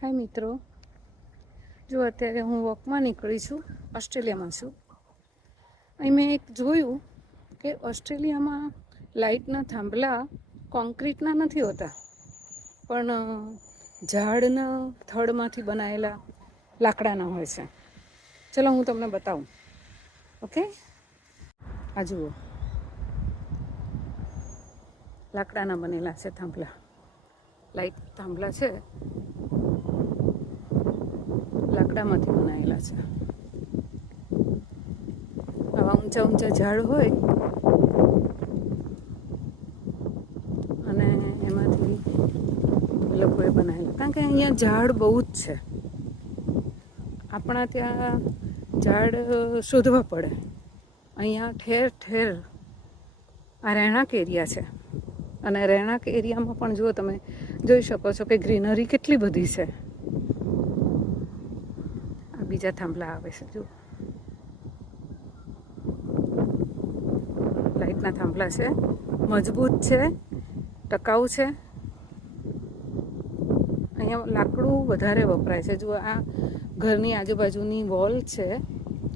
હાય મિત્રો, જો અત્યારે હું વોકમાં નીકળી છું. ઓસ્ટ્રેલિયામાં છું. અહીં મેં એક જોયું કે ઓસ્ટ્રેલિયામાં લાઇટના થાંભલા કોન્ક્રીટના નથી હોતા, પણ ઝાડના થડમાંથી બનાવેલા લાકડાના હોય છે. ચલો હું તમને બતાવું. ઓકે, આ જુઓ, લાકડાના બનેલા છે થાંભલા. લાઇટ થાંભલા છે, લાકડામાંથી બનાવેલા છે. આવા ઊંચા ઊંચા ઝાડ હોય અને એમાંથી લોકોએ બનાવેલા, કારણ કે અહીંયા ઝાડ બહુ જ છે. આપણા ત્યાં ઝાડ શોધવા પડે. અહીંયા ઠેર ઠેર આ રહેણાંક એરિયા છે, અને રહેણાંક એરિયામાં પણ જુઓ, તમે જોઈ શકો છો કે ગ્રીનરી કેટલી બધી છે. આ બીજા થાંભલા આવે છે, જુઓ, લાઇટના થાંભલા છે, મજબૂત છે, ટકાઉ છે. અહીંયા લાકડું વધારે વપરાય છે. જુઓ, આ ઘરની આજુબાજુની વોલ છે,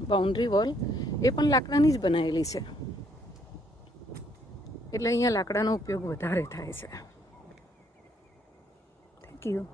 બાઉન્ડ્રી વોલ, એ પણ લાકડાની જ બનાવેલી છે. એટલે અહીંયા લાકડાનો ઉપયોગ વધારે થાય છે. Thank you.